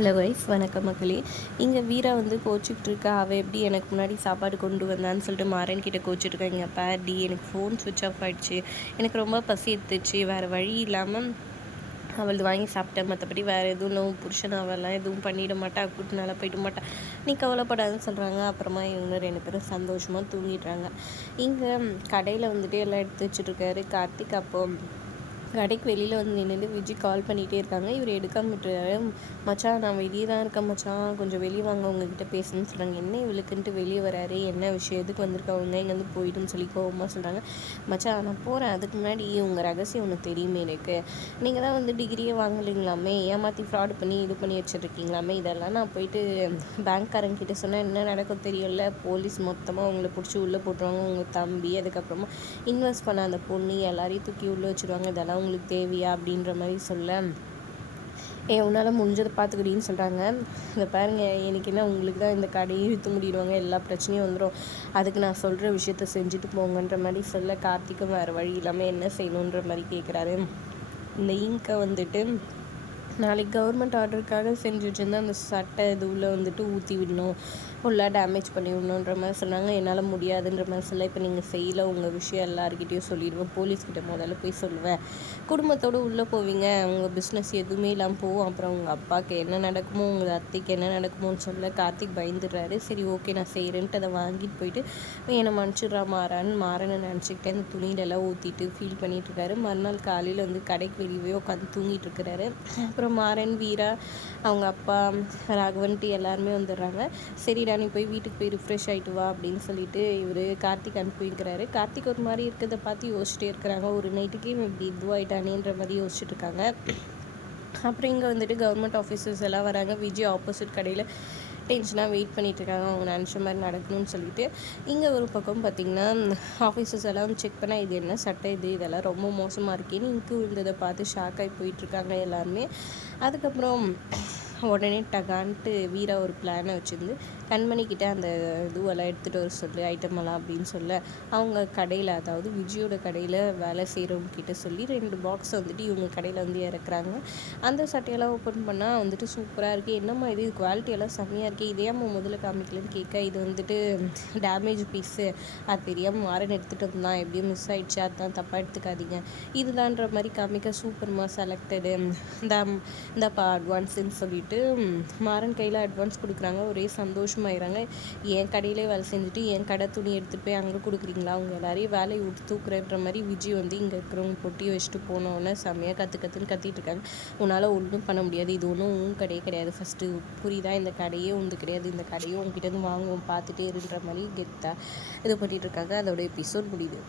Hello wise வணக்கம் மக்களே. இங்கே வீரா வந்து கோச்சிக்கிட்டு அவள் எப்படி எனக்கு முன்னாடி சாப்பாடு கொண்டு வந்தான்னு சொல்லிட்டு மாறன் கிட்ட கோச்சிட்ருக்கா. இங்கே பேடி எனக்கு ஃபோன் சுவிட்ச் ஆஃப் ஆகிடுச்சு, எனக்கு ரொம்ப பசி எடுத்துச்சு, வேறு வழி இல்லாமல் அவளது வாங்கி சாப்பிட்டேன், மற்றபடி வேறு எதுவும் இல்லை, புருஷன் அவெல்லாம் எதுவும் பண்ணிட மாட்டா, கூட்டினால போயிட மாட்டா, நீ கவலைப்படாதுன்னு சொல்கிறாங்க. அப்புறமா இவங்க 2 பேரும் சந்தோஷமாக தூங்கிடுறாங்க. இங்கே கடையில் வந்துட்டு எல்லாம் எடுத்து வச்சுட்ருக்காரு கார்த்திக். அப்போ கடைக்கு வெளியில் வந்து நின்றுட்டு விஜய் கால் பண்ணிகிட்டே இருக்காங்க. இவர் எடுக்காம விட்டுறாரு. மச்சான் நான் வெளியே தான் இருக்கேன் மச்சான், கொஞ்சம் வெளியே வாங்க உங்ககிட்ட பேசணும்னு சொல்கிறாங்க. என்ன இவளுக்குன்ட்டு வெளியே வராரு, என்ன விஷயம், எதுக்கு வந்திருக்காங்க, இங்கேருந்து போயிட்டுன்னு சொல்லி கோவமாக சொல்கிறாங்க. மச்சான் நான் போகிறேன், அதுக்கு முன்னாடி உங்கள் ரகசியம் ஒன்று தெரியுமே எனக்கு, நீங்கள் தான் வந்து டிகிரியே வாங்கலைங்களாமே, ஏமாற்றி ஃப்ராடு பண்ணி இது பண்ணி வச்சுருக்கீங்களாமே, இதெல்லாம் நான் போயிட்டு பேங்க்காரங்கிட்ட சொன்னால் என்ன நடக்கும் தெரியும்ல, போலீஸ் மொத்தமாக உங்களை பிடிச்சி உள்ளே போட்டுருவாங்க, உங்கள் தம்பி அதுக்கப்புறமா இன்வெஸ்ட் பண்ண அந்த பொண்ணு எல்லாரையும் தூக்கி உள்ளே வச்சுருவாங்க, இதெல்லாம் உங்களுக்கு தேவையா அப்படின்ற மாதிரி சொல்ல, உன்னால் முடிஞ்சதை பார்த்துக்கிட்டின்னு சொல்கிறாங்க. இதை பாருங்கள், எனக்கு என்ன, உங்களுக்கு தான் இந்த கடையை இழுத்து முடிடுவாங்க, எல்லா பிரச்சனையும் வந்துடும், அதுக்கு நான் சொல்கிற விஷயத்த செஞ்சுட்டு போங்கன்ற மாதிரி சொல்ல, கார்த்திக்கும் வேறு வழி இல்லாமல் என்ன செய்யணுன்ற மாதிரி கேட்குறாரு. இந்த இங்கை வந்துட்டு நாளைக்கு கவர்மெண்ட் ஆர்டருக்காக செஞ்சு வச்சுருந்தா அந்த சட்டை இதுவில் வந்துட்டு ஊற்றி விடணும், ஃபுல்லாக டேமேஜ் பண்ணி விடணுன்ற மாதிரி சொன்னாங்க. என்னால் முடியாதுன்ற மாதிரி சொல்ல, இப்போ நீங்கள் செய்யலை, உங்கள் விஷயம் எல்லாருக்கிட்டையும் சொல்லிடுவேன், போலீஸ்கிட்ட முதல்ல போய் சொல்லுவேன், குடும்பத்தோடு உள்ளே போவீங்க, உங்கள் பிஸ்னஸ் எதுவுமே இல்லாமல் போகும், அப்புறம் உங்கள் அப்பாவுக்கு என்ன நடக்குமோ உங்கள் அத்தைக்கு என்ன நடக்குமோன்னு சொல்ல கார்த்திக் பயந்துடுறாரு. சரி ஓகே நான் செய்கிறேன்ட்டு அதை வாங்கிட்டு போயிட்டு என்னை மன்னிச்சிட்றா மாறன்னு நினச்சிக்கிட்டே அந்த துணியிலெல்லாம் ஊற்றிட்டு ஃபீல் பண்ணிகிட்ருக்காரு. மறுநாள் காலையில் வந்து கடைக்கு வெளியே உட்காந்து தூங்கிட்டு இருக்கிறாரு. அப்புறம் மாறன், வீரா, அவங்க அப்பா, ராகவன்ட்டு எல்லாருமே வந்துடுறாங்க. சரிடா நீ போய் வீட்டுக்கு போய் ரிஃப்ரெஷ் ஆகிட்டு வா அப்படின்னு சொல்லிட்டு இவர் கார்த்திக் அனுப்பி வைக்கிறாரு. கார்த்திக் ஒரு மாதிரி இருக்கிறத பார்த்து யோசிச்சுட்டே இருக்கிறாங்க. ஒரு நைட்டுக்கே இப்படி இதுவாகிட்டானேன்ற மாதிரி யோசிச்சுட்டு இருக்காங்க. அப்புறம் இங்கே வந்துட்டு கவர்மெண்ட் ஆஃபீஸர்ஸ் எல்லாம் வராங்க. விஜய் ஆப்போசிட் கடையில் டென்ஷனாக வெயிட் பண்ணிகிட்ருக்காங்க, அவங்க நினச்ச மாதிரி நடக்கணும்னு சொல்லிட்டு. இங்கே ஒரு பக்கம் பார்த்திங்கன்னா ஆஃபீஸர்ஸ் எல்லாம் செக் பண்ணால் இது என்ன சட்டை இது, இதெல்லாம் ரொம்ப மோசமாக இருக்கேன்னு இங்கு விழுந்ததை பார்த்து ஷாக் ஆகி போயிட்டுருக்காங்க எல்லாருமே. அதுக்கப்புறம் உடனே டகான்ட்டு வீரா ஒரு பிளானை வச்சுருந்து கண்மணிக்கிட்ட அந்த இதுவெல்லாம் எடுத்துகிட்டு வர சொல்லு ஐட்டமெல்லாம் அப்படின்னு சொல்ல, அவங்க கடையில், அதாவது விஜயோட கடையில் வேலை செய்கிறவங்க கிட்ட சொல்லி 2 பாக்ஸ் வந்துட்டு இவங்க கடையில் வந்து இறக்குறாங்க. அந்த சட்டையெல்லாம் ஓப்பன் பண்ணால் வந்துட்டு சூப்பராக இருக்குது, என்னம்மா இது குவாலிட்டியெல்லாம் செம்மையாக இருக்குது, இதே முதல்ல காமிக்கலன்னு கேட்க, இது வந்துட்டு டேமேஜ் பீஸு, அது தெரியாமல் மாறன் எடுத்துகிட்டு வந்தான், எப்படியும் மிஸ் ஆகிடுச்சு, அதுதான் தப்பாக எடுத்துக்காதீங்க, இதுதான்ற மாதிரி காமிக்க, சூப்பர்மா செலக்டடு, இந்தாப்பா அட்வான்ஸுன்னு சொல்லிட்டு மாறன் கையில் அட்வான்ஸ் கொடுக்குறாங்க. ஒரே சந்தோஷமாயிறாங்க. என் கடையிலே வேலை செஞ்சுட்டு என் கடை துணி எடுத்துகிட்டு போய் அங்கே கொடுக்குறீங்களா, அவங்க எல்லாரையும் வேலையை விட்டு தூக்குறேன்ற மாதிரி விஜய் வந்து இங்கே இருக்கிறவங்க பொட்டியை வச்சுட்டு போனோன்னே செம்மையாக கற்றுன்னு கத்திட்டு இருக்காங்க. உன்னால் ஒன்றும் பண்ண முடியாது, இது ஒன்றும் உன் கடையே கிடையாது, ஃபஸ்ட்டு புரியுதா, இந்த கடையே உண்டு கிடையாது, இந்த கடையும் உங்ககிட்ட வந்து வாங்குவோம் பார்த்துட்டே இருன்ற மாதிரி கெத்தாக இது பண்ணிகிட்டு இருக்காங்க. அதோட எபிசோட் முடியுது.